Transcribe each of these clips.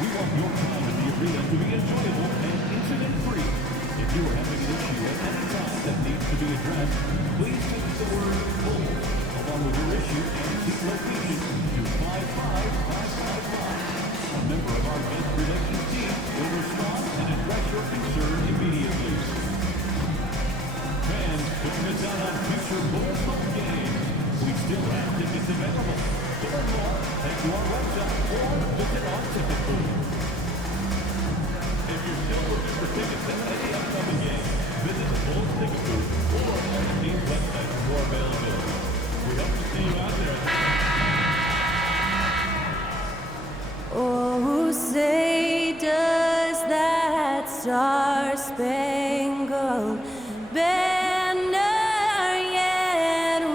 We want your time in the arena to be enjoyable and incident-free. If you are having an issue at any time that needs to be addressed, please text the word "hold" along with your issue and seat location to 55555. A member of our guest relations team will respond and address your concern immediately. Fans, don't miss out on future Bulls home games. We still have tickets available. To learn more, head to our website or visit our ticket booth. If you're still looking for tickets at any upcoming game, visit the Bulls ticket booth or the team's website for availability. We hope to see you out there. Oh, say does that star-spangled banner yet wave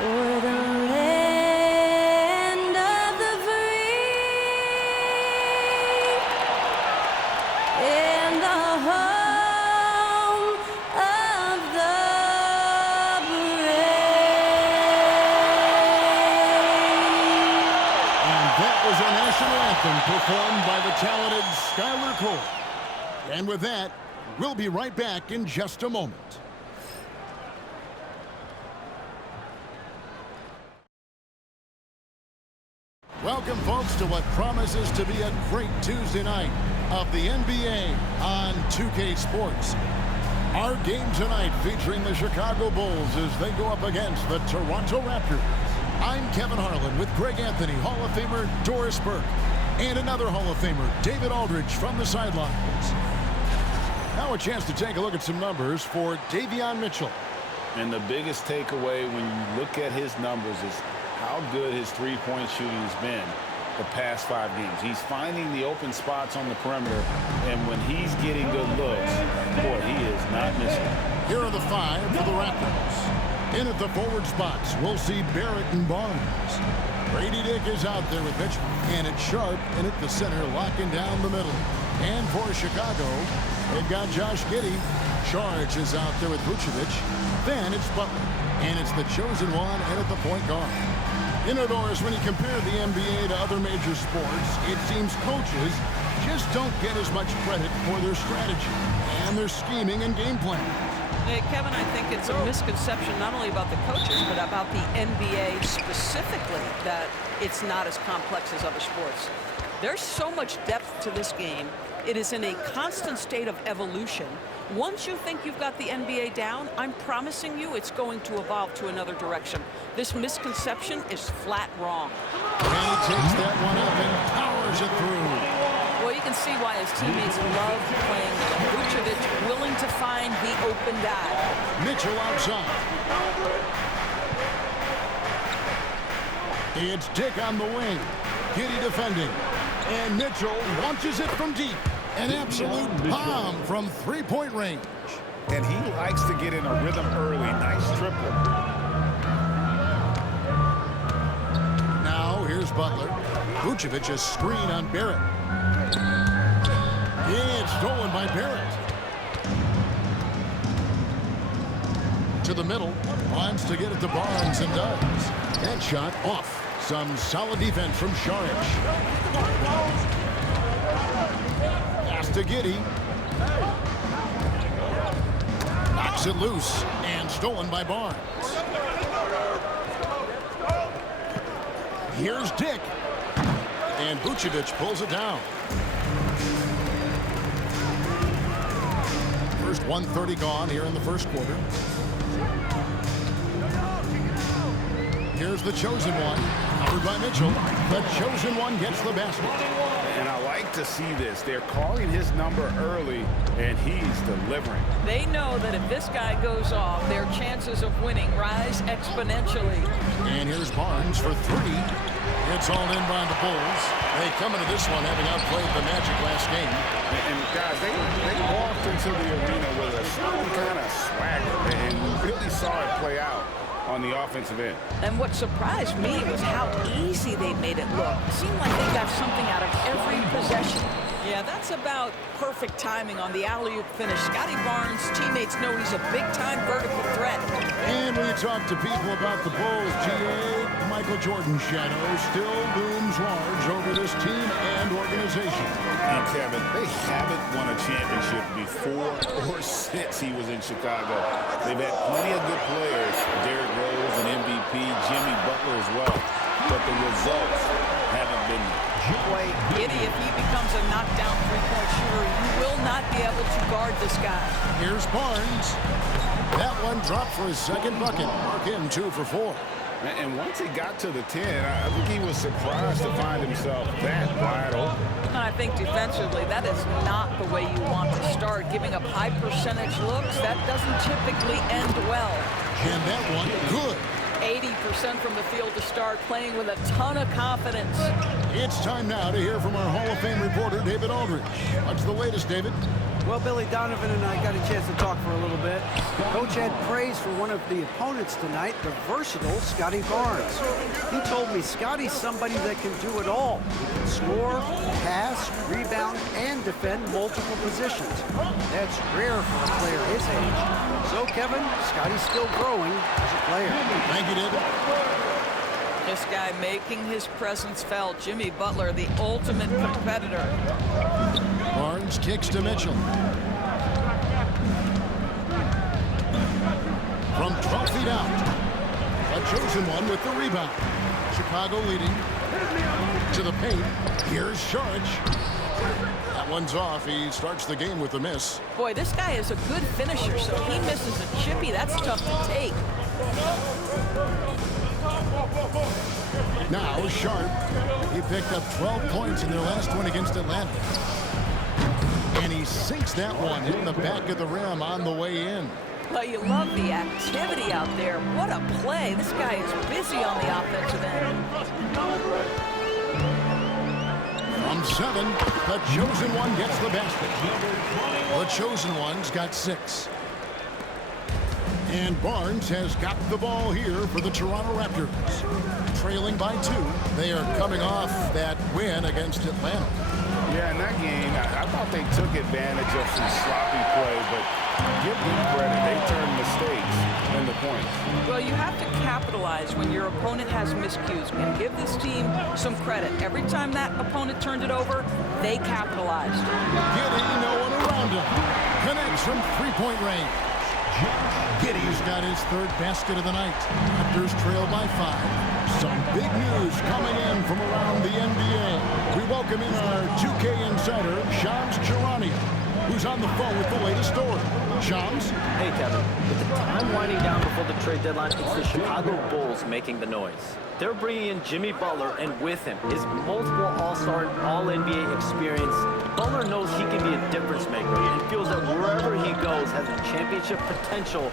o'er the land of the free and the home of the was our national anthem performed by the talented Skylar Cole. And with that, we'll be right back in just a moment. Welcome, folks, to what promises to be a great Tuesday night of the NBA on 2K Sports. Our game tonight featuring the Chicago Bulls as they go up against the Toronto Raptors. I'm Kevin Harlan with Greg Anthony, Hall of Famer Doris Burke, and another Hall of Famer, David Aldridge, from the sidelines. Now a chance to take a look at some numbers for Davion Mitchell. And the biggest takeaway when you look at his numbers is how good his three-point shooting has been the past 5 games. He's finding the open spots on the perimeter, and when he's getting good looks, boy, he is not missing. Here are the 5 for the Raptors. In at the forward spots, we'll see Barrett and Barnes. Brady Dick is out there with Mitchell, and it's Sharp in at the center, locking down the middle. And for Chicago, they've got Josh Giddey. Charge is out there with Vucevic. Then it's Butler, and it's the chosen one in at the point guard. You know, Doris, when you compare the NBA to other major sports, it seems coaches just don't get as much credit for their strategy and their scheming and game plan. Hey, Kevin, I think it's a misconception not only about the coaches, but about the NBA specifically, that it's not as complex as other sports. There's so much depth to this game. It is in a constant state of evolution. Once you think you've got the NBA down, I'm promising you it's going to evolve to another direction. This misconception is flat wrong. And he takes that one up and powers it through. Well, you can see why his teammates love playing with him. Vucevic willing to find the open guy. Mitchell outside. It's Dick on the wing. Giddey defending. And Mitchell launches it from deep. An absolute bomb from three-point range. And he likes to get in a rhythm early. Nice triple. Now here's Butler. Vucevic a screen on Barrett. It's stolen by Barrett. To the middle. Wants to get it to Barnes and does. That shot off. Some solid defense from Saric. Pass to Giddey. Knocks it loose and stolen by Barnes. Here's Dick. And Vucevic pulls it down. First 1:30 gone here in the first quarter. Here's the chosen one. Covered by Mitchell. The chosen one gets the basket. And I like to see this. They're calling his number early, and he's delivering. They know that if this guy goes off, their chances of winning rise exponentially. And here's Barnes for 3. It's all in by the Bulls. They come into this one having outplayed the Magic last game. And guys, they walked into the arena with a certain kind of swagger, and you really saw it play out on the offensive end. And what surprised me was how easy they made it look. It seemed like they got something out of every possession. Yeah, that's about perfect timing on the alley-oop finish. Scotty Barnes' teammates know he's a big-time vertical threat. And we talk to people about the Bulls. GA, Michael Jordan's shadow still looms large over this team and organization. And Kevin, they haven't won a championship before or since he was in Chicago. They've had plenty of good players, Derrick Rose, an MVP, Jimmy Butler as well, but the results haven't been there. Boy, Giddy, if he becomes a knockdown three-point shooter, you will not be able to guard this guy. Here's Barnes. That one dropped for his second bucket. Mark him 2 for 4. And once he got to the 10, I think he was surprised to find himself that wide open. And I think defensively, that is not the way you want to start. Giving up high percentage looks, that doesn't typically end well. And that one, good. 80% from the field to start, playing with a ton of confidence. It's time now to hear from our Hall of Fame reporter, David Aldridge. What's the latest, David? Well, Billy, Donovan and I got a chance to talk for a little bit. Coach had praise for one of the opponents tonight, the versatile Scotty Barnes. He told me Scotty's somebody that can do it all. He can score, pass, rebound, and defend multiple positions. That's rare for a player his age. So, Kevin, Scotty's still growing as a player. Thank you, David. This guy making his presence felt. Jimmy Butler, the ultimate competitor. Barnes kicks to Mitchell. From 12 feet out. A chosen one with the rebound. Chicago leading. To the paint. Here's Saric. That one's off. He starts the game with a miss. Boy, this guy is a good finisher, so he misses a chippy. That's tough to take. Now Sharp. He picked up 12 points in their last one against Atlanta. And he sinks that one, hitting the back of the rim on the way in. Well, you love the activity out there. What a play. This guy is busy on the offensive end. From 7, the chosen one gets the basket. The chosen one's got 6. And Barnes has got the ball here for the Toronto Raptors. Trailing by 2. They are coming off that win against Atlanta. Yeah, in that game, I thought they took advantage of some sloppy play, but give them credit. They turned mistakes into points. Well, you have to capitalize when your opponent has miscues, and give this team some credit. Every time that opponent turned it over, they capitalized. Giddey, no one around him. Connects from three-point range. Giddey's got his 3rd basket of the night. Raptors trail by 5. Some big news coming in from around the NBA. We welcome in our 2K insider, Shams Charania, who's on the phone with the latest story. Shams? Hey, Kevin. With the time winding down before the trade deadline, it's the Chicago Bulls making the noise. They're bringing in Jimmy Butler, and with him, his multiple All-Star and All-NBA experience. Butler knows he can be a difference maker and feels that wherever he goes has a championship potential.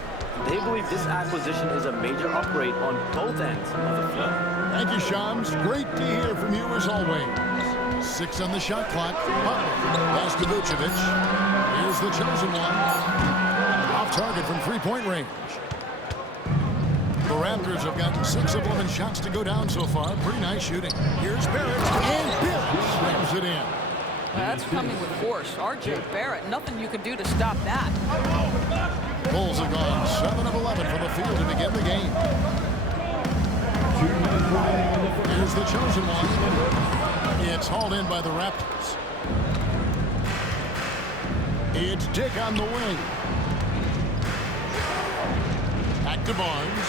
They believe this acquisition is a major upgrade on both ends of the floor. Thank you, Shams. Great to hear from you as always. 6 on the shot clock. Pass to Vucevic. Here's the chosen one. Off target from three-point range. The Raptors have gotten 6 of 11 shots to go down so far. Pretty nice shooting. Here's Barrett, and Bill slams it in. That's coming with force. R.J. Barrett, nothing you can do to stop that. Bulls have gone 7 of 11 from the field to begin the game. Here's the chosen one. It's hauled in by the Raptors. It's Dick on the wing. Back to Barnes.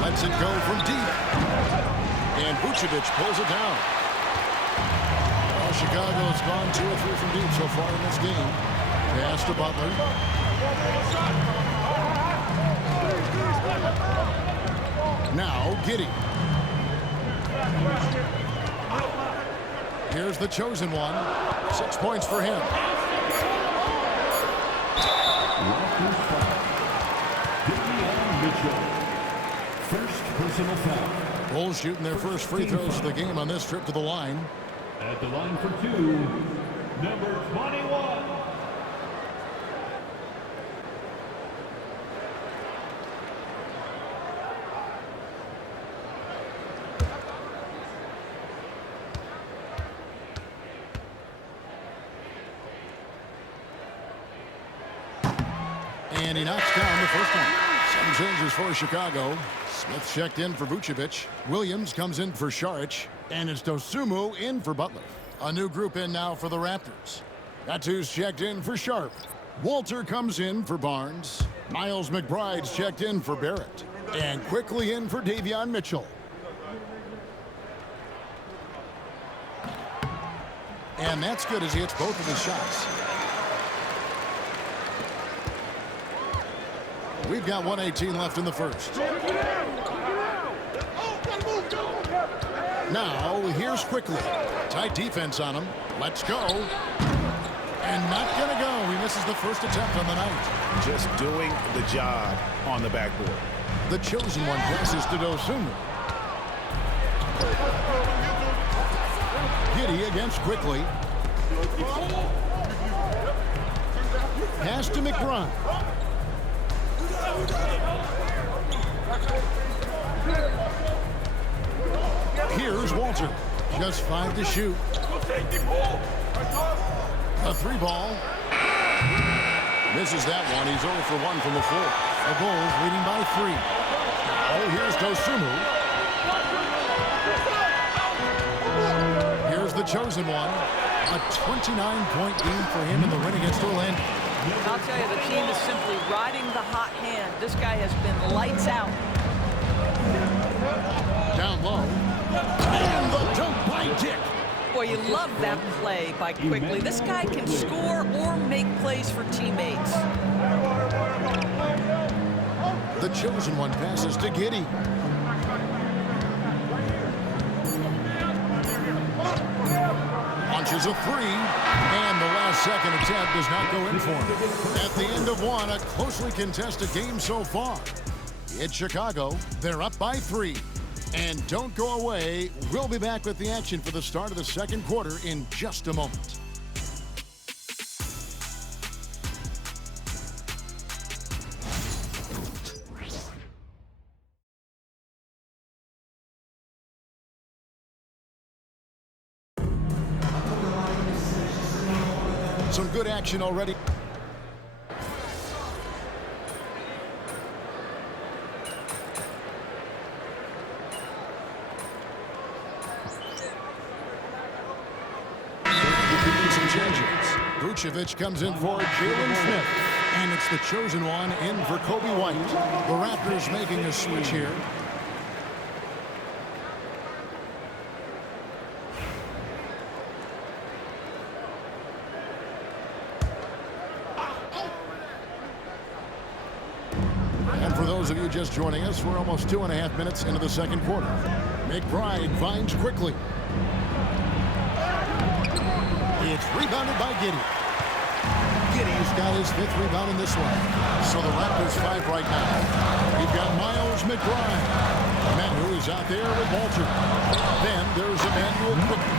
Lets it go from deep. And Vucevic pulls it down. Well, Chicago's gone 2 or 3 from deep so far in this game. Pass to Butler. Now Giddey. Here's the chosen one. 6 points for him. Mitchell. First personal foul. Bulls shooting their first free throws of the game on this trip to the line. At the line for 2, number 21. And he knocks down the first one. Some changes for Chicago. Smith checked in for Vucevic. Williams comes in for Šarić. And it's Dosunmu in for Butler. A new group in now for the Raptors. Gatu's checked in for Sharp. Walter comes in for Barnes. Miles McBride's checked in for Barrett. And quickly in for Davion Mitchell. And that's good as he hits both of his shots. We've got 1:18 left in the first. Now, here's quickly. Tight defense on him. Let's go. And not going to go. He misses the first attempt on the night. Just doing the job on the backboard. The chosen one passes to Dosunmu. Giddey against quickly. Pass to McBride. Here's Walter. Just 5 to shoot. A 3 ball. Misses that one. He's 0 for 1 from the floor. The Bulls leading by 3. Oh, here's Dosunmu. Here's the chosen one. A 29-point game for him in the win against Orlando. I'll tell you, the team is simply riding the hot hand. This guy has been lights out. Down low. And the dunk by Dick. Boy, you love that play by Quickly. This guy can score or make plays for teammates. The chosen one passes to Giddey. Launches a 3. And the last second attempt does not go in for him. At the end of one, a closely contested game so far. It's Chicago. They're up by 3. And don't go away. We'll be back with the action for the start of the second quarter in just a moment. Some good action already. Some changes. Vucevic comes in for Jalen Smith. And it's the chosen one in for Kobe White. The Raptors making a switch here. And for those of you just joining us, we're almost 2.5 minutes into the second quarter. McBride finds quickly. It's rebounded by Giddey. Giddey's got his 5th rebound in this one. So the Raptors 5 right now. We've got Miles McBride. Manu is out there with Walter. Then there's Emmanuel Quickly.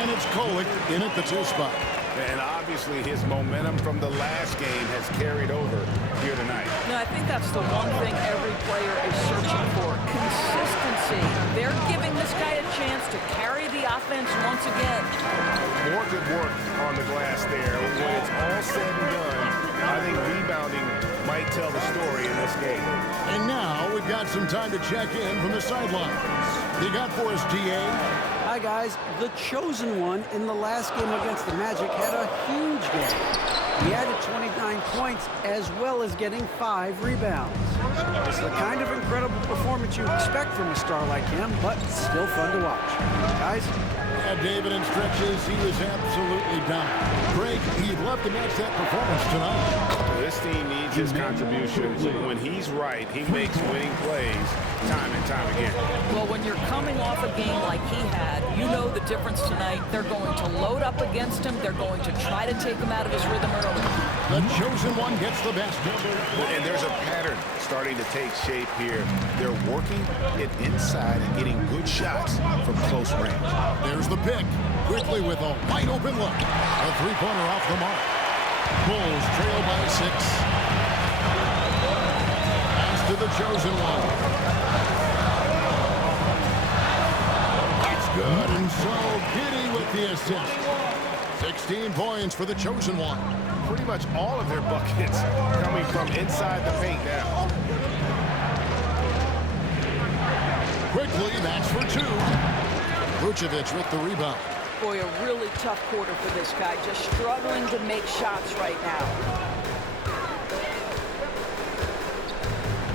And it's Kolek in at the 2 spot. And obviously his momentum from the last game has carried over here tonight. No, I think that's the one thing every player is searching for. Consistency. They're giving this guy a chance to carry the offense once again. More good work on the glass there. When it's all said and done, I think rebounding might tell the story in this game. And now we've got some time to check in from the sidelines. You got for us, DA? Hi, guys. The chosen one in the last game against the Magic had a huge game. He added 29 points as well as getting 5 rebounds. It's the kind of incredible performance you expect from a star like him, but still fun to watch. Guys? Yeah, David, in stretches, he was absolutely down. Greg, he'd love to match that performance tonight. This team needs his contributions. When he's right, he makes winning plays time and time again. Well, when you're coming off a game like he had, you know the difference tonight. They're going to load up against him. They're going to try to take him out of his rhythm early. The chosen one gets the basket. And there's a pattern starting to take shape here. They're working it inside and getting good shots from close range. There's the pick. Quickly with a wide open look. A 3-pointer off the mark. Bulls trail by 6. Pass to the chosen one. It's good, and so Giddey with the assist. 16 points for the chosen one. Pretty much all of their buckets coming from inside the paint now. Quickly, that's for two. Vucevic with the rebound. Boy, a really tough quarter for this guy. Just struggling to make shots right now.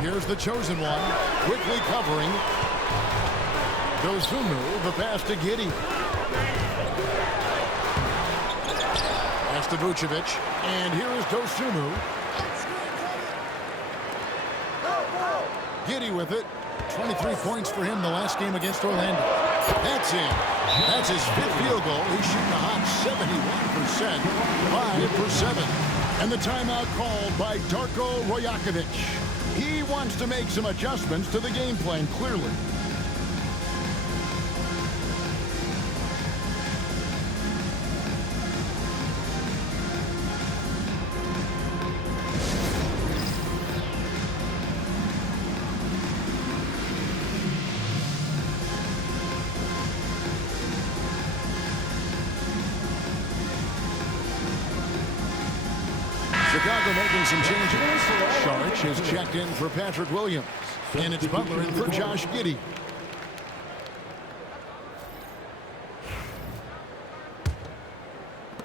Here's the chosen one. Quickly covering. Dosunmu, the pass to Giddey. Pass to Vucevic. And here is Dosunmu. Giddey with it. 23 points for him the last game against Orlando. That's in. That's his fifth field goal. He's shooting a hot 71%. 5 for 7. And the timeout called by Darko Rajakovic. He wants to make some adjustments to the game plan, clearly. Chicago making some changes. Saric has checked in for Patrick Williams. And it's Butler in for Josh Giddey.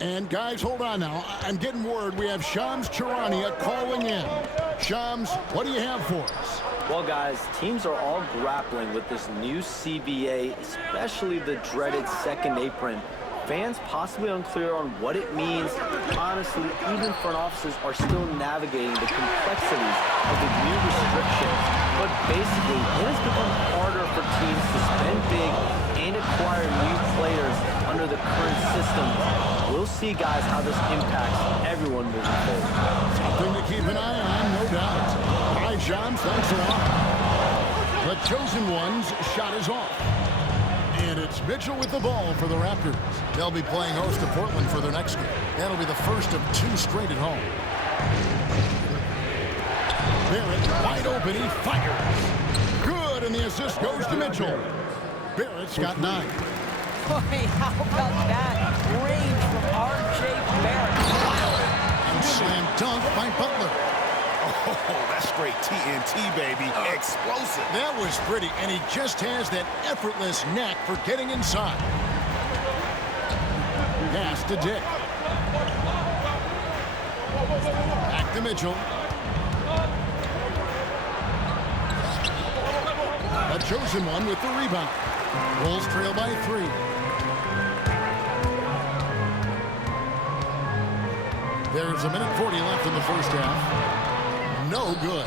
And guys, hold on now. I'm getting word we have Shams Charania calling in. Shams, what do you have for us? Well, guys, teams are all grappling with this new CBA, especially the dreaded second apron. Fans possibly unclear on what it means. Honestly, even front offices are still navigating the complexities of the new restrictions. But basically, it has become harder for teams to spend big and acquire new players under the current system. We'll see, guys, how this impacts everyone moving forward. Something to keep an eye on, no doubt. All right, Shams, thanks a lot. The chosen one's shot is off. And it's Mitchell with the ball for the Raptors. They'll be playing host to Portland for their next game. That'll be the first of 2 straight at home. Barrett wide open, he fires. Good, and the assist goes to Mitchell. Barrett's got 9. Boy, how about that range from R.J. Barrett? Wow. And slam dunk by Butler. Oh, that's straight TNT, baby. Explosive. That was pretty, and he just has that effortless knack for getting inside. Pass to Dick. Back to Mitchell. A chosen one with the rebound. Bulls trail by 3. There's a minute 40 left in the first half. No good.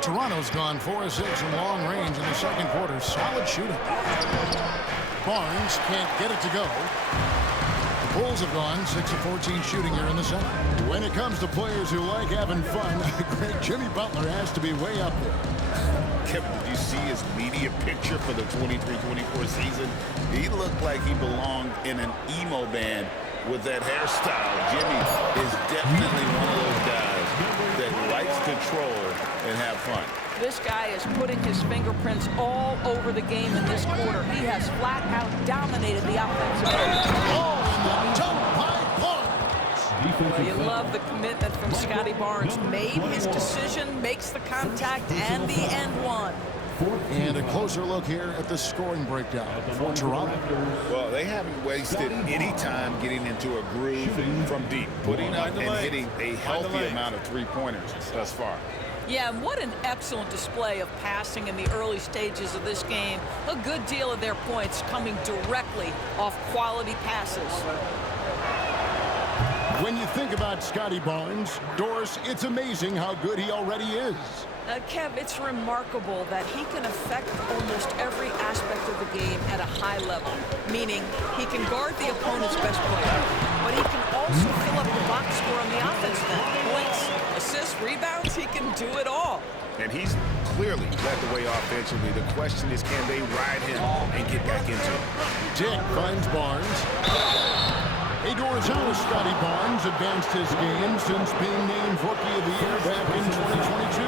Toronto's gone 4 of 6 from long range in the second quarter. Solid shooting. Barnes can't get it to go. The Bulls have gone 6 of 14 shooting here in the second. When it comes to players who like having fun, great Jimmy Butler has to be way up there. Kevin, did you see his media picture for the 23-24 season? He looked like he belonged in an emo band with that hairstyle. Jimmy is definitely one of those guys that likes control and have fun. This guy is putting his fingerprints all over the game in this quarter. He has flat out dominated the offensive end. Oh, and the jump by Barnes. Well, you love the commitment from Scotty Barnes. Made his decision, makes the contact, and the end one. And a closer look here at the scoring breakdown for Toronto. Well, they haven't wasted any time getting into a groove from deep, putting up and hitting a healthy amount of three-pointers thus far. Yeah, and what an excellent display of passing in the early stages of this game. A good deal of their points coming directly off quality passes. When you think about Scotty Barnes, Doris, it's amazing how good he already is. Kev, it's remarkable that he can affect almost every aspect of the game at a high level, meaning he can guard the opponent's best player, but he can also fill up the box score on the offense end. Points, assists, rebounds, he can do it all. And he's clearly led the way offensively. The question is, can they ride him and get back into it? Dick finds Barnes. Hey, Doris, how has Scotty Barnes advanced his game since being named Rookie of the Year back in 2022?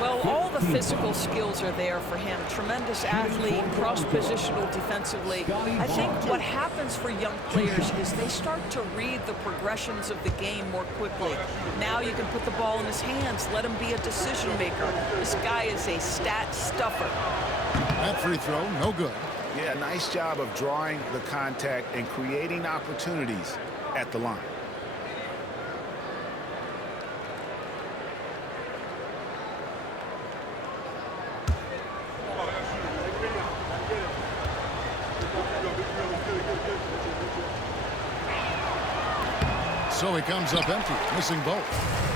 Well, all the physical skills are there for him. Tremendous athlete, cross-positional defensively. I think what happens for young players is they start to read the progressions of the game more quickly. Now you can put the ball in his hands, let him be a decision maker. This guy is a stat stuffer. That free throw, no good. Yeah, nice job of drawing the contact and creating opportunities at the line. So he comes up empty, missing both.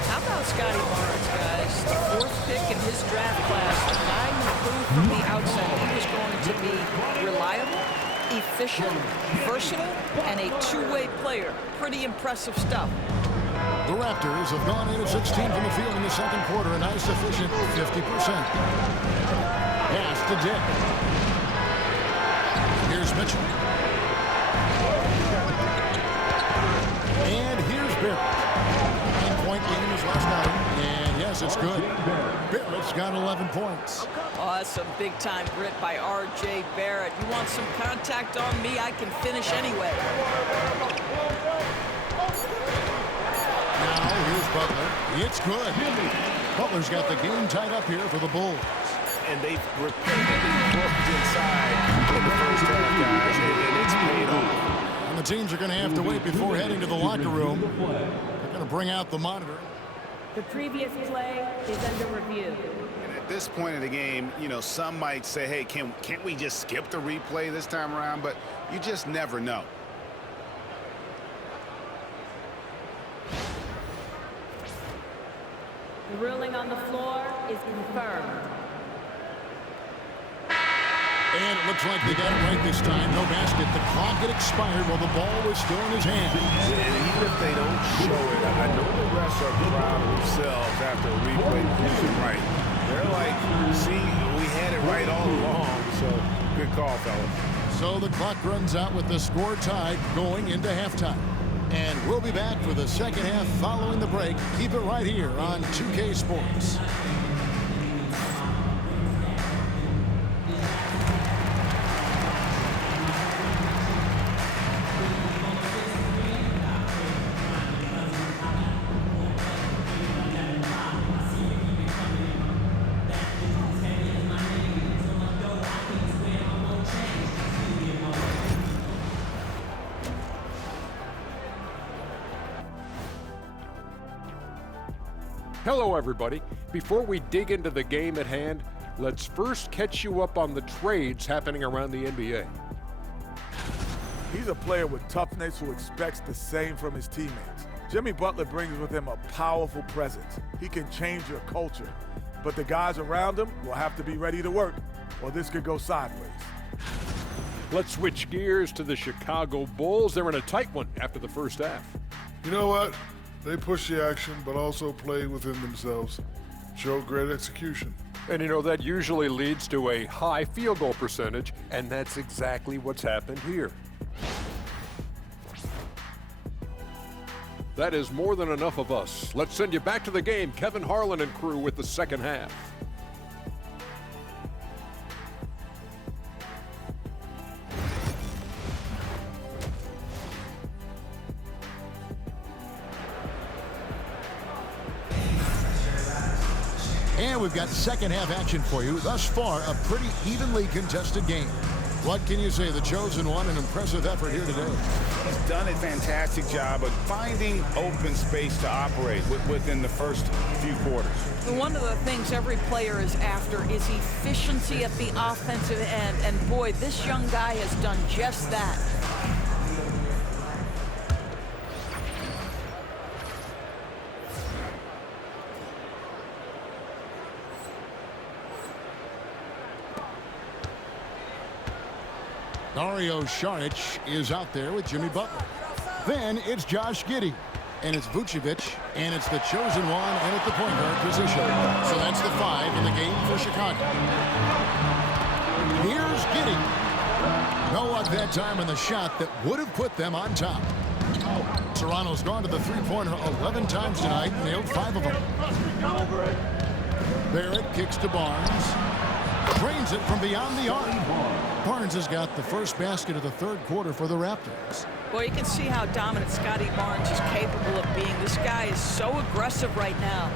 How about Scotty Barnes, guys? The 4th pick in his draft class. The guy who proved from the outset he was going to be reliable, efficient, versatile, and a two-way player. Pretty impressive stuff. The Raptors have gone 8 of 16 from the field in the second quarter, a nice efficient 50%. Pass to Dick. Here's Mitchell. And here's Barrett. 9-point game his last night, and yes, it's good. Barrett's got 11 points. Oh, that's some big-time grit by R.J. Barrett. You want some contact on me, I can finish anyway. Now here's Butler. It's good. Butler's got the game tied up here for the Bulls. And they've repeatedly worked inside in the first half, guys, and it's paid off. And the teams are going to have to wait before heading to the locker room. They're going to bring out the monitor. The previous play is under review. And at this point in the game, you know, some might say, hey, can't we just skip the replay this time around? But you just never know. The ruling on the floor is confirmed. And it looks like they got it right this time. No basket. The clock had expired while the ball was still in his hand. And even if they don't show it, I know the refs are proud of themselves after a replay proves it right. They're like, see, we had it right all along. So good call, fellas. So the clock runs out with the score tied going into halftime. And we'll be back for the second half following the break. Keep it right here on 2K Sports. Hello, everybody. Before we dig into the game at hand, let's first catch you up on the trades happening around the NBA. He's a player with toughness who expects the same from his teammates. Jimmy Butler brings with him a powerful presence. He can change your culture, but the guys around him will have to be ready to work, or this could go sideways. Let's switch gears to the Chicago Bulls. They're in a tight one after the first half. You know what? They push the action, but also play within themselves. Show great execution. And you know, that usually leads to a high field goal percentage, and that's exactly what's happened here. That is more than enough of us. Let's send you back to the game. Kevin Harlan and crew with the second half. And we've got second half action for you. Thus far, a pretty evenly contested game. What can you say? The chosen one, an impressive effort here today. He's done a fantastic job of finding open space to operate within the first few quarters. One of the things every player is after is efficiency at the offensive end. And boy, this young guy has done just that. Dario Saric is out there with Jimmy Butler. Then it's Josh Giddey, and it's Vucevic, and it's the chosen one, and at the point guard position. So that's the 5 in the game for Chicago. Here's Giddey. No luck that time on the shot that would have put them on top. Toronto's gone to the three-pointer 11 times tonight, nailed 5 of them. Barrett kicks to Barnes. Drains it from beyond the arc. Barnes has got the first basket of the third quarter for the Raptors. Well, you can see how dominant Scotty Barnes is capable of being. This guy is so aggressive right now.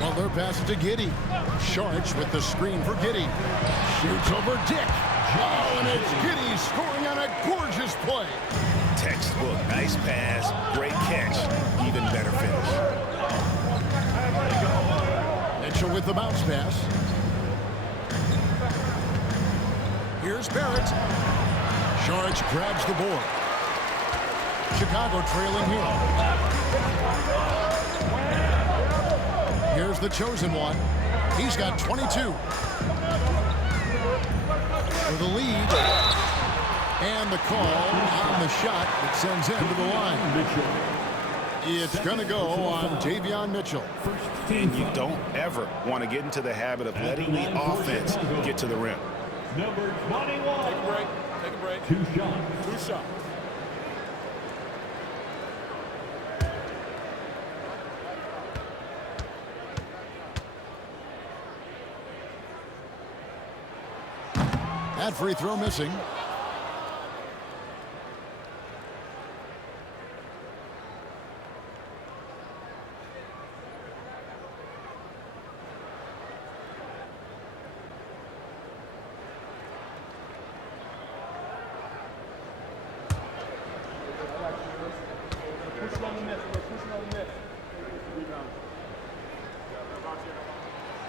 Butler passes to Giddey. Sharch with the screen for Giddey. Shoots over Dick. Oh, and it's Giddey scoring on a gorgeous play. Textbook, nice pass, great catch, even better finish. Mitchell with the bounce pass. Here's Barrett. Sharch grabs the board. Chicago trailing here. Here's the chosen one. He's got 22. For the lead. And the call on the shot that sends him to the line. It's going to go on Davion Mitchell. And you don't ever want to get into the habit of letting the offense get to the rim. Number 21. Take a break. Take a break. 2 shots. 2 shots. That free throw missing.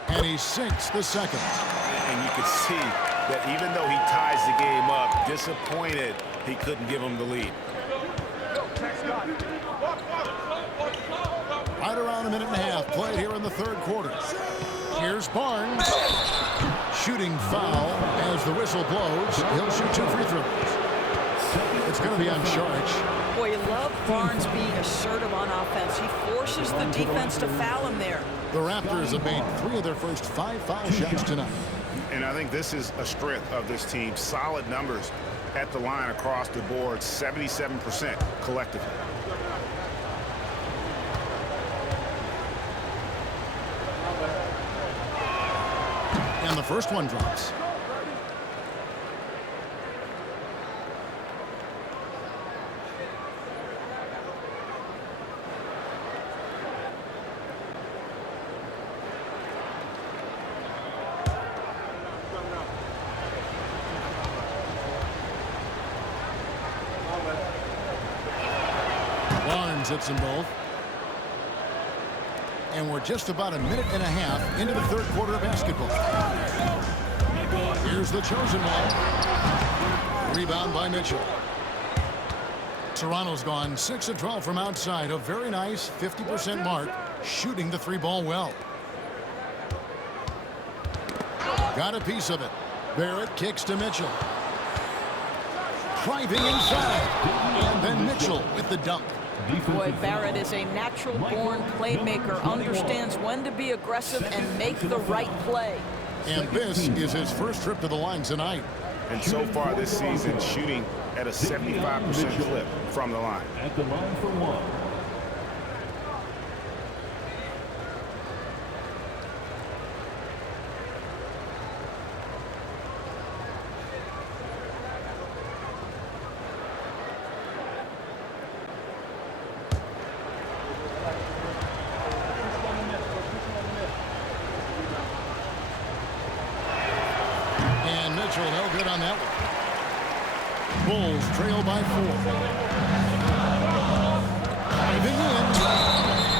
And he sinks the second. And you can see that even though he ties the game up, disappointed he couldn't give him the lead. Right around a minute and a half played here in the third quarter. Here's Barnes. Shooting foul as the whistle blows. He'll shoot 2 free throws. It's going to be on Sharch. Boy, you love Barnes being assertive on offense. He forces the defense to foul him there. The Raptors have made 3 of their first 5 foul shots tonight. And I think this is a strength of this team. Solid numbers at the line across the board, 77% collectively. And the first one drops. Barnes hits them both. And we're just about a minute and a half into the third quarter of basketball. Here's the chosen one. Rebound by Mitchell. Toronto's gone 6 of 12 from outside. A very nice 50% mark, shooting the 3-ball well. Got a piece of it. Barrett kicks to Mitchell. Driving inside. And then Mitchell with the dunk. Boy, Barrett is a natural-born playmaker, understands when to be aggressive and make the right play. And this is his first trip to the line tonight. And so far this season, shooting at a 75% clip from the line. At the line for 1. Mitchell, no good on that one. Bulls trail by 4. Diving in.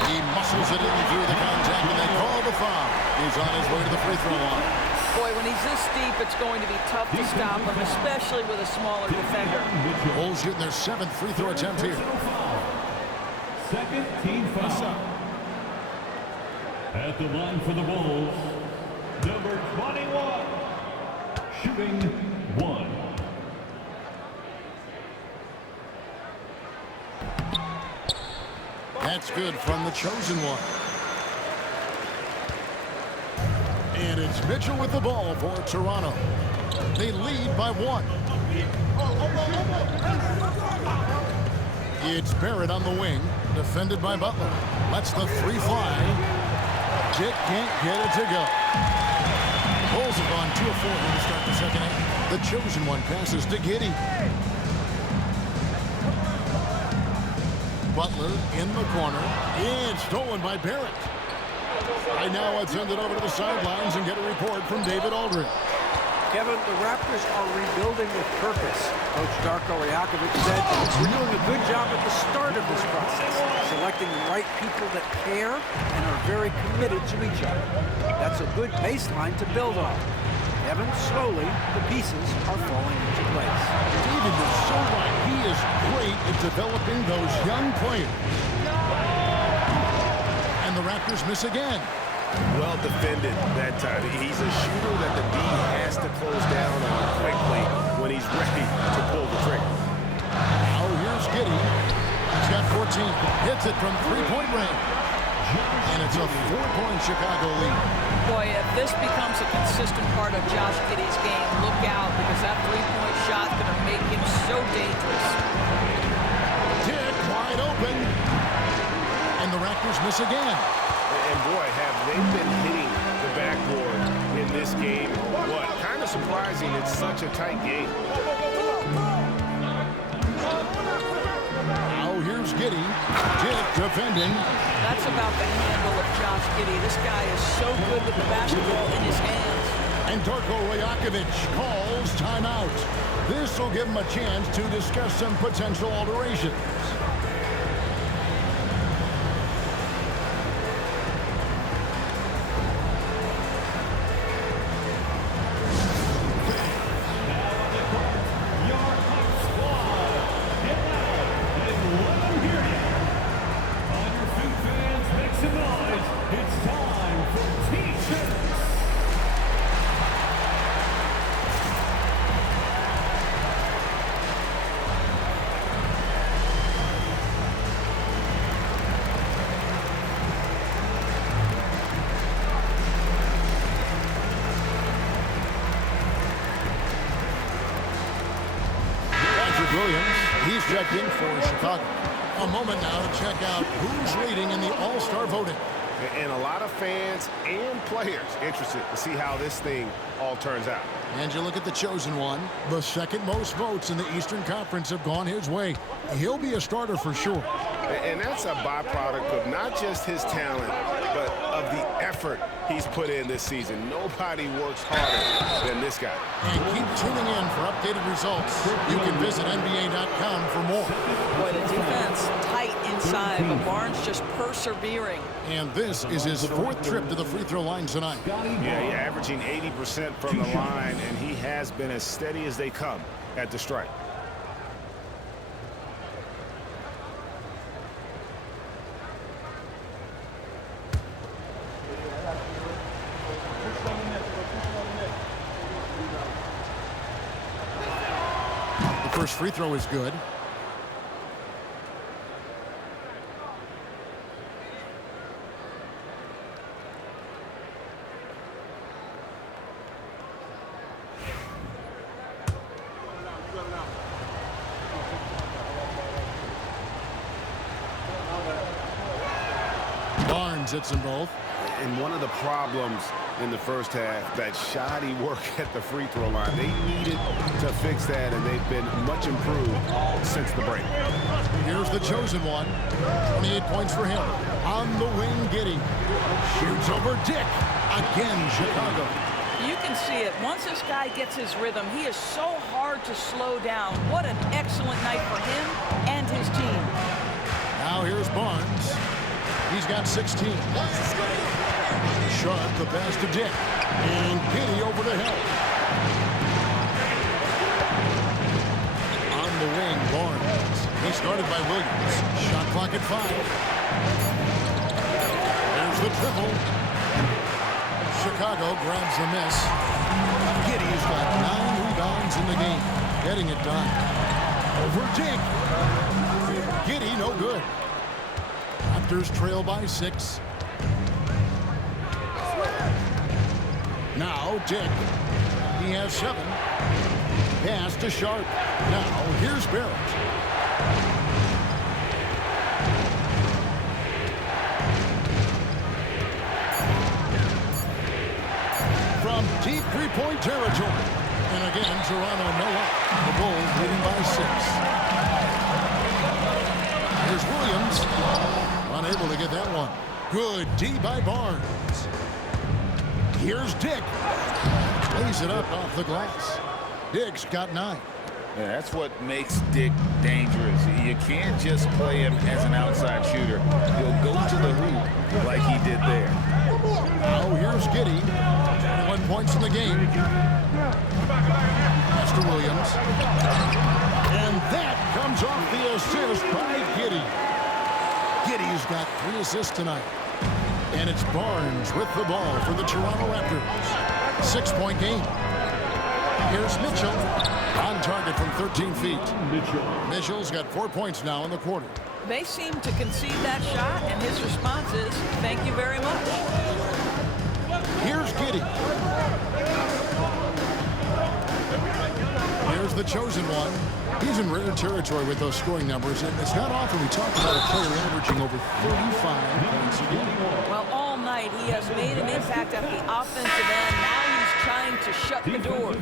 He muscles it in through the contact, and they call the foul. He's on his way to the free throw line. Boy, when he's this deep, it's going to be tough to stop him, especially with a smaller defender. Bulls shooting their 7th free throw attempt here. Second team foul. At the line for the Bulls, number 21. Shooting 1. That's good from the chosen one. And it's Mitchell with the ball for Toronto. They lead by 1. It's Barrett on the wing, defended by Butler. Lets the 3 fly. Dick can't get it to go. Bulls have gone 2 of 4 here to start the second half. The chosen one passes to Giddey. Butler in the corner. And stolen by Barrett. Right now, let's send it over to the sidelines and get a report from David Aldridge. Kevin, the Raptors are rebuilding with purpose. Coach Darko Rajakovic said, "We're doing a good job at the start of this process, selecting the right people that care and are very committed to each other. That's a good baseline to build on." Kevin, slowly, the pieces are falling into place. David is so right. He is great at developing those young players. And the Raptors miss again. Well defended that time. He's a shooter that the D has to close down on quickly when he's ready to pull the trigger. Now here's Giddey. He's got 14. Hits it from three-point range. And it's a 4-point Chicago lead. Boy, if this becomes a consistent part of Josh Giddey's game, look out, because that three-point shot is going to make him so dangerous. Dick wide open. And the Raptors miss again. And boy, have they been hitting the backboard in this game. What? Kind of surprising. It's such a tight game. Now here's Giddey. Dick defending. That's about the handle of Josh Giddey. This guy is so good with the basketball in his hands. And Darko Rajakovic calls timeout. This will give him a chance to discuss some potential alterations. He's checked in for Chicago. A moment now to check out who's leading in the All-Star voting. And a lot of fans and players interested to see how this thing all turns out. And you look at the chosen one. The second most votes in the Eastern Conference have gone his way. He'll be a starter for sure. And that's a byproduct of not just his talent, but of the effort he's put in this season. Nobody works harder than this guy. And keep tuning in for updated results. You can visit NBA.com for more. Boy, the defense tight inside, but Barnes just persevering. And this is his 4th trip to the free throw line tonight. Yeah, averaging 80% from the line, and he has been as steady as they come at the stripe. The first free throw is good. Barnes hits them both. And one of the problems in the first half, that shoddy work at the free throw line. They needed to fix that, and they've been much improved since the break. Here's the chosen one. 28 points for him. On the wing, Giddey. Shoots over Dick. Again, Chicago. You can see it. Once this guy gets his rhythm, he is so hard to slow down. What an excellent night for him and his team. Now here's Barnes. He's got 16. Sharp the pass to Dick. And Giddey over to help. On the wing, Barnes. He started by Williams. Shot clock at 5. There's the triple. Chicago grabs the miss. Giddey's got 9 rebounds in the game. Getting it done. Over Dick. Giddey no good. Raptors trail by 6. Now Dick. He has 7. Pass to Sharp. Now here's Barrett. deep three-point territory. And again, Toronto no up. The Bulls leading by 6. Here's Williams. Unable to get that one. Good D by Barnes. Here's Dick. Lays it up off the glass. Dick's got 9. Yeah, that's what makes Dick dangerous. You can't just play him as an outside shooter. He'll go to the hoop like he did there. Now here's Giddey. 21 points in the game. Mr. Williams. And that comes off the assist by Giddey. Giddey's got 3 assists tonight. And it's Barnes with the ball for the Toronto Raptors. 6-point game. Here's Mitchell. On target from 13 feet. Mitchell's got 4 points now in the quarter. They seem to concede that shot, and his response is, thank you very much. Here's Giddey. Here's the chosen one. He's in rare territory with those scoring numbers, and it's not often we talk about a player averaging over 35 points a game. Well, all night he has made an impact at the offensive end. Now he's trying to shut the door.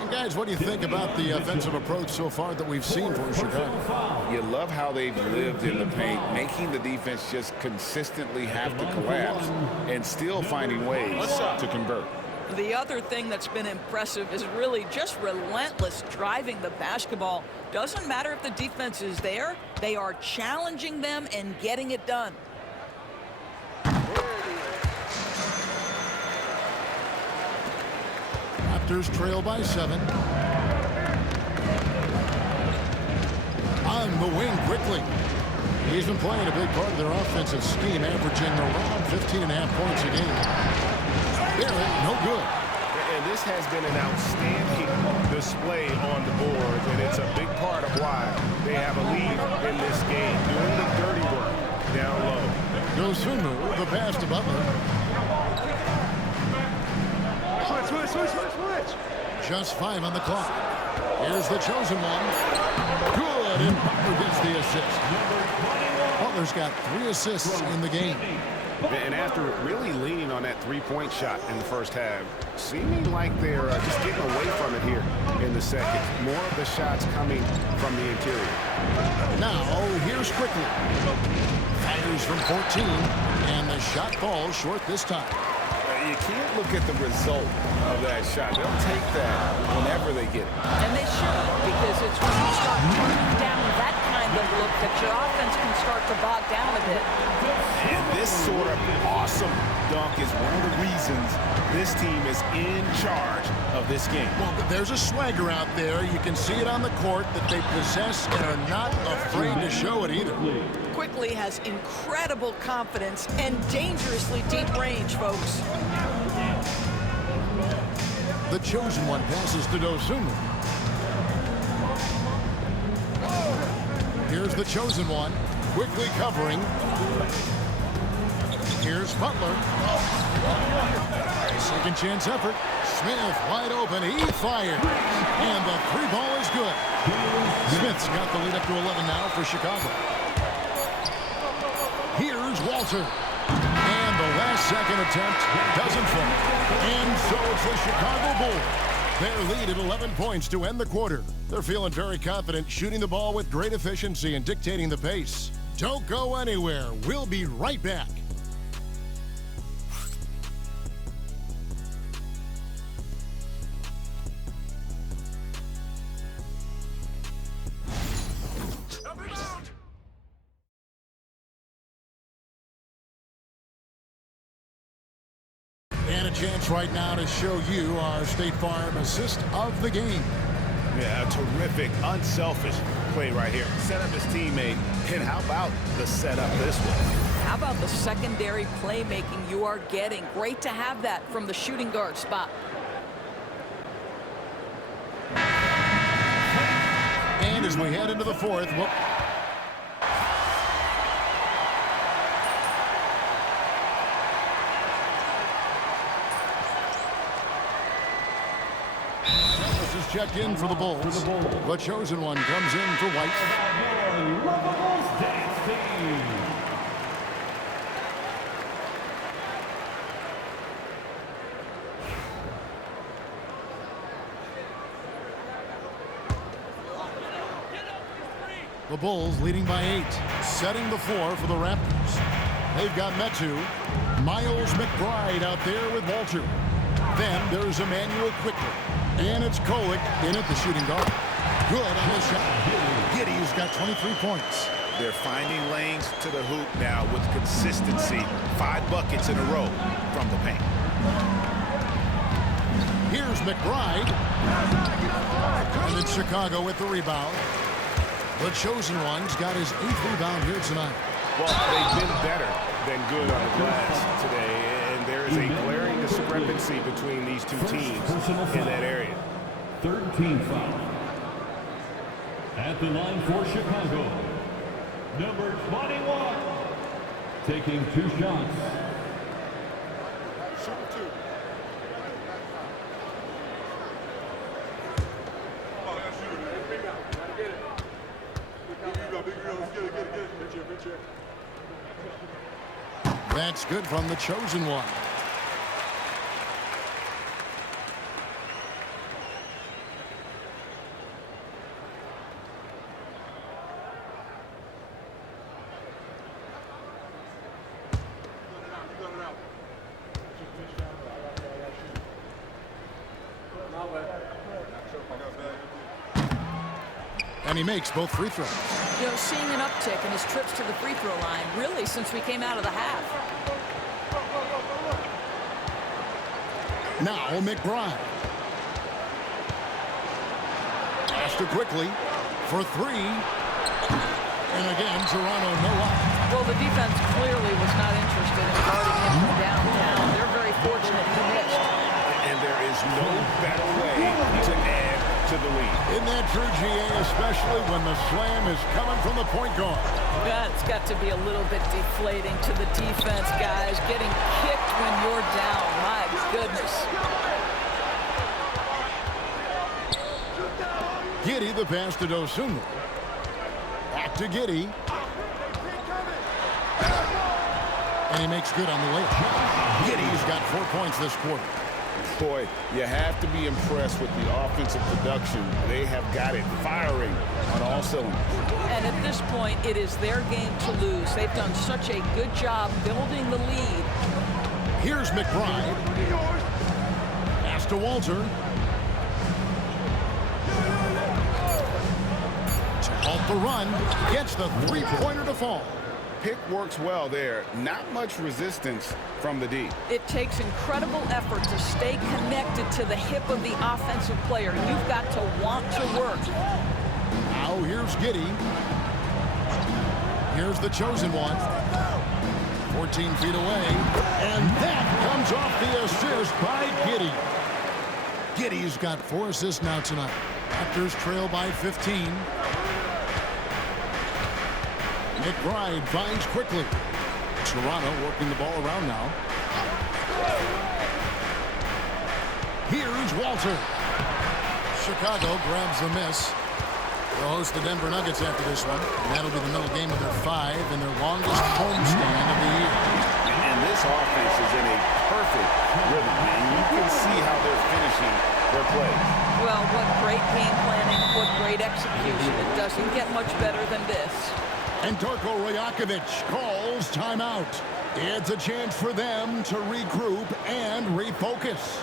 And guys, what do you think about the offensive approach so far that we've seen for Chicago? You love how they've lived in the paint, making the defense just consistently have to collapse and still finding ways to convert. The other thing that's been impressive is really just relentless driving the basketball. Doesn't matter if the defense is there, they are challenging them and getting it done. Raptors trail by 7. On the wing quickly. He's been playing a big part of their offensive scheme, averaging around 15.5 points a game. Barrett, no good. And this has been an outstanding display on the board, and it's a big part of why they have a lead in this game, doing the dirty work down low. Dosunmu, the pass to Butler. Switch. Just 5 on the clock. Here's the chosen one. Good, and Butler gets the assist. Butler's got 3 assists in the game. And after really leaning on that three-point shot in the first half, seeming like they're just getting away from it here in the second. More of the shots coming from the interior. Now, here's Quickly. Fires from 14, and the shot falls short this time. You can't look at the result of that shot. They'll take that whenever they get it. And they should, because it's when you start turning down that kind of look that your offense can start to bog down a bit. And this sort of awesome dunk is one of the reasons this team is in charge of this game. Well, there's a swagger out there. You can see it on the court that they possess and are not afraid to show it either. Quickly has incredible confidence and dangerously deep range, folks. The chosen one passes to Dosunmu. Here's the chosen one, quickly covering. Here's Butler. Second chance effort. Smith wide open. He fires. And the 3 ball is good. Smith's got the lead up to 11 now for Chicago. Here's Walter. And the last second attempt doesn't fall. And so it's the Chicago Bulls. Their lead at 11 points to end the quarter. They're feeling very confident, shooting the ball with great efficiency and dictating the pace. Don't go anywhere. We'll be right back. And a chance right now to show you our State Farm assist of the game. Yeah, a terrific, unselfish play right here. Set up his teammate. And how about the setup this way? How about the secondary playmaking you are getting? Great to have that from the shooting guard spot. And as we head into the fourth, is checked in for the Bulls. The chosen one comes in for White. The Bulls leading by 8, setting the floor for the Raptors. They've got Metu, Miles McBride out there with Walter. Then there's Emmanuel quickly. And it's Kolek in at the shooting guard. Good on the shot. Giddy's got 23 points. They're finding lanes to the hoop now with consistency. 5 buckets in a row from the paint. Here's McBride. And it's Chicago with the rebound. The chosen one's got his 8th rebound here tonight. Well, they've been better than good on the glass today, and there is a glaring discrepancy between these two teams in that area. Third team foul. At the line for Chicago, number 21, taking 2 shots. That's good from the chosen one. And he makes both free throws. You know, seeing an uptick in his trips to the free throw line, really, since we came out of the half. Now McBride. Faster quickly for 3. And again, Toronto no up. Well, the defense clearly was not interested in guarding him from downtown. They're very fortunate he missed. And there is no better way to add to the lead. Isn't that true, GA, especially when the slam is coming from the point guard? That's got to be a little bit deflating to the defense, guys. Getting kicked when you're down. My goodness. Giddey, the pass to Dosunmu. Back to Giddey. And he makes good on the layup. Giddey's got 4 points this quarter. Boy, you have to be impressed with the offensive production. They have got it firing on all cylinders. And at this point, it is their game to lose. They've done such a good job building the lead. Here's McBride. Pass to Walter. To halt the run. Gets the three-pointer to fall. Pick works well there. Not much resistance from the D. It takes incredible effort to stay connected to the hip of the offensive player. You've got to want to work. Now here's Giddey. Here's the chosen one. 14 feet away. And that comes off the assist by Giddey. Giddey's got 4 assists now tonight. Raptors trail by 15. McBride finds quickly. Toronto working the ball around now. Here's Walter. Chicago grabs the miss. They'll host the Denver Nuggets after this one. And that'll be the middle game of their 5 and their longest homestand of the year. And this offense is in a perfect rhythm, and you can see how they're finishing their plays. Well, what great game planning, what great execution. It doesn't get much better than this. And Darko Rajakovic calls timeout. It's a chance for them to regroup and refocus.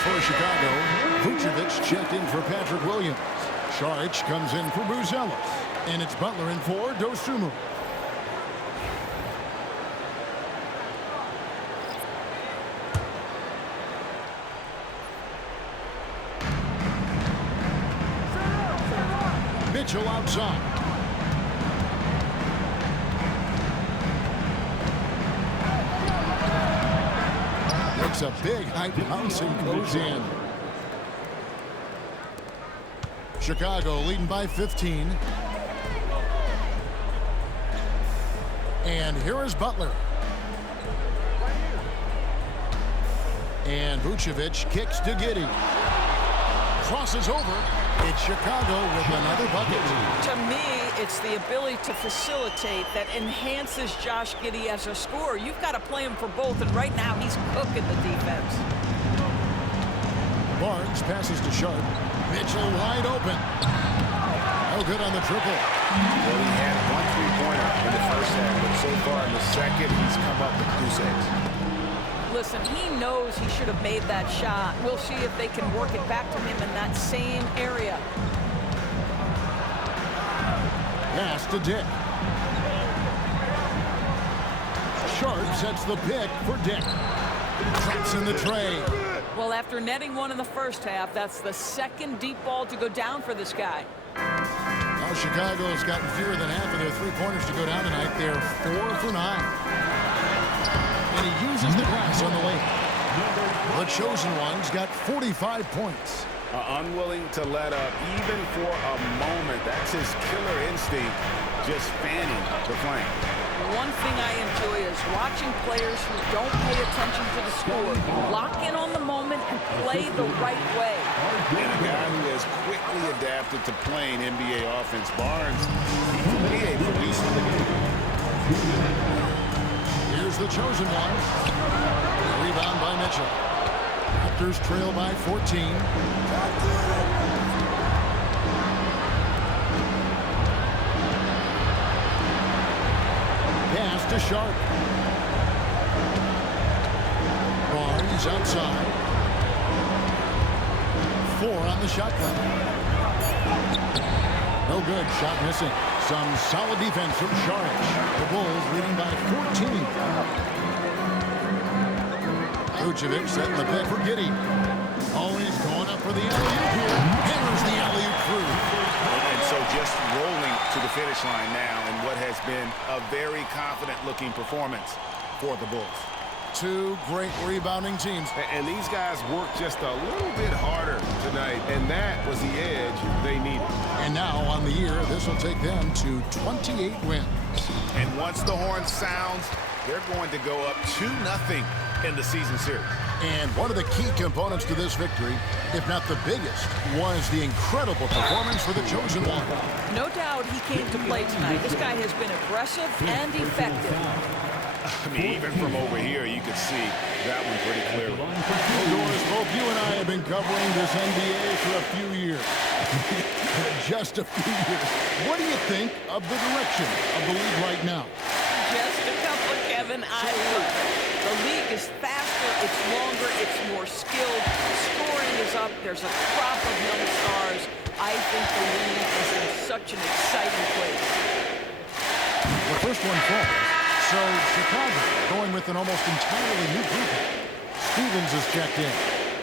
For Chicago, Vucevic checked in for Patrick Williams. Saric comes in for Buzelis. And it's Butler in for Dosunmu. Mitchell outside. Makes a big high bounce and goes in. Chicago leading by 15. And here is Butler. And Vucevic kicks to Giddey. Crosses over. It's Chicago with another bucket. To me, it's the ability to facilitate that enhances Josh Giddey as a scorer. You've got to play him for both, and right now he's cooking the defense. Barnes passes to Sharp. Mitchell wide open. No good on the triple. Well, he had one three-pointer in the first half, but so far in the second, he's come up with goose eggs. Listen, he knows he should have made that shot. We'll see if they can work it back to him in that same area. Pass to Dick. Sharp sets the pick for Dick. Traps in the tray. Well, after netting one in the first half, that's the second deep ball to go down for this guy. Now Chicago's gotten fewer than half of their three-pointers to go down tonight. They're 4 for 9. And he uses the glass on the way. The chosen one's got 45 points. Unwilling to let up even for a moment. That's his killer instinct, just fanning the flame. One thing I enjoy is watching players who don't pay attention to the score, lock in on the moment and play the right way. And a guy who has quickly adapted to playing NBA offense. Barnes, he's an NBA police in the game. Here's the chosen one. Rebound by Mitchell. Raptors trail by 14. Pass to Sharp. Barnes outside. 4 on the shot clock. No good. Shot missing. Some solid defense from Sharp. The Bulls leading by 14. Vucevic setting the pick for Giddey. Oh, he's going up for the alley-oop here. Hammers the alley-oop through. And so just rolling to the finish line now in what has been a very confident-looking performance for the Bulls. Two great rebounding teams. And these guys worked just a little bit harder tonight, and that was the edge they needed. And now on the year, this will take them to 28 wins. And once the horn sounds, they're going to go up 2-0 in the season series. And one of the key components to this victory, if not the biggest, was the incredible performance for the chosen one. No doubt he came to play tonight. This guy has been aggressive and effective. I mean, even from over here, you could see that one pretty clearly. Doris, both you and I have been covering this NBA for a few years. Just a few years. What do you think of the direction of the league right now? Just a couple, Kevin. I love it. The league is faster, it's longer, it's more skilled. Scoring is up. There's a crop of young stars. I think the league is in such an exciting place. The first one falls. So Chicago going with an almost entirely new group. Stevens is checked in.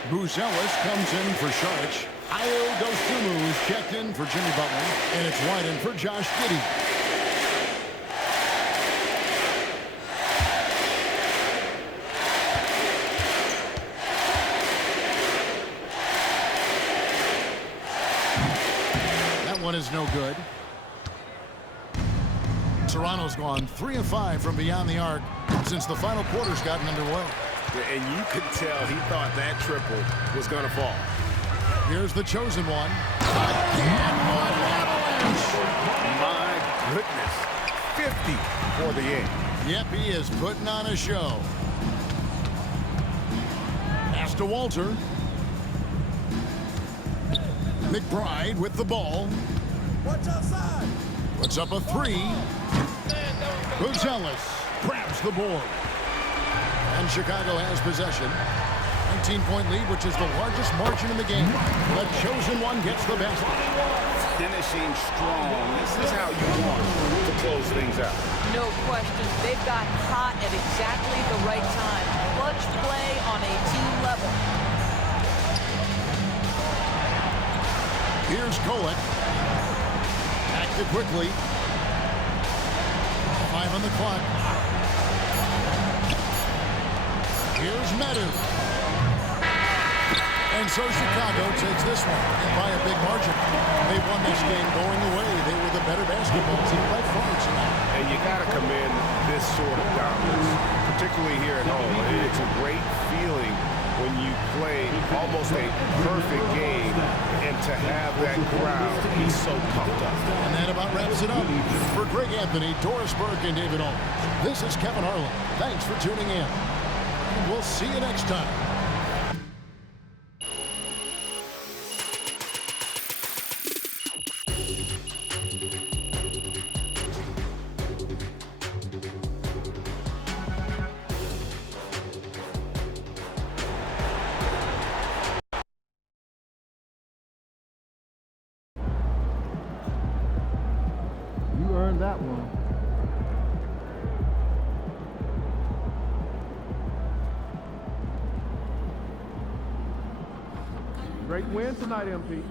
Bruce Ellis comes in for Sharch. Ayo Dosunmu is checked in for Jimmy Butler. And it's Wyden for Josh Giddey. That one is no good. Toronto's gone 3 of 5 from beyond the arc since the final quarter's gotten underway. And you could tell he thought that triple was going to fall. Here's the chosen one. Again, what an avalanche! My goodness. 50 for the end. Yep, he is putting on a show. Pass to Walter. McBride with the ball. Watch outside. Puts up a 3. Ellis grabs the board. And Chicago has possession. 19-point lead, which is the largest margin in the game. The chosen one gets the basket. Finishing strong. This is how you want to close things out. No question. They've got hot at exactly the right time. Clutch play on a team level. Here's Kolek. Acted quickly. 5 on the clock. Here's Medu. And so Chicago takes this one, and by a big margin. They won this game going away. They were the better basketball team by far tonight. And you got to commend this sort of dominance, particularly here at home. It's a great feeling when you play almost a perfect game and to have that crowd be so pumped up. And that about wraps it up. For Greg Anthony, Doris Burke, and David Owens, this is Kevin Harlan. Thanks for tuning in. And we'll see you next time. You earned that one. Great win tonight, MP.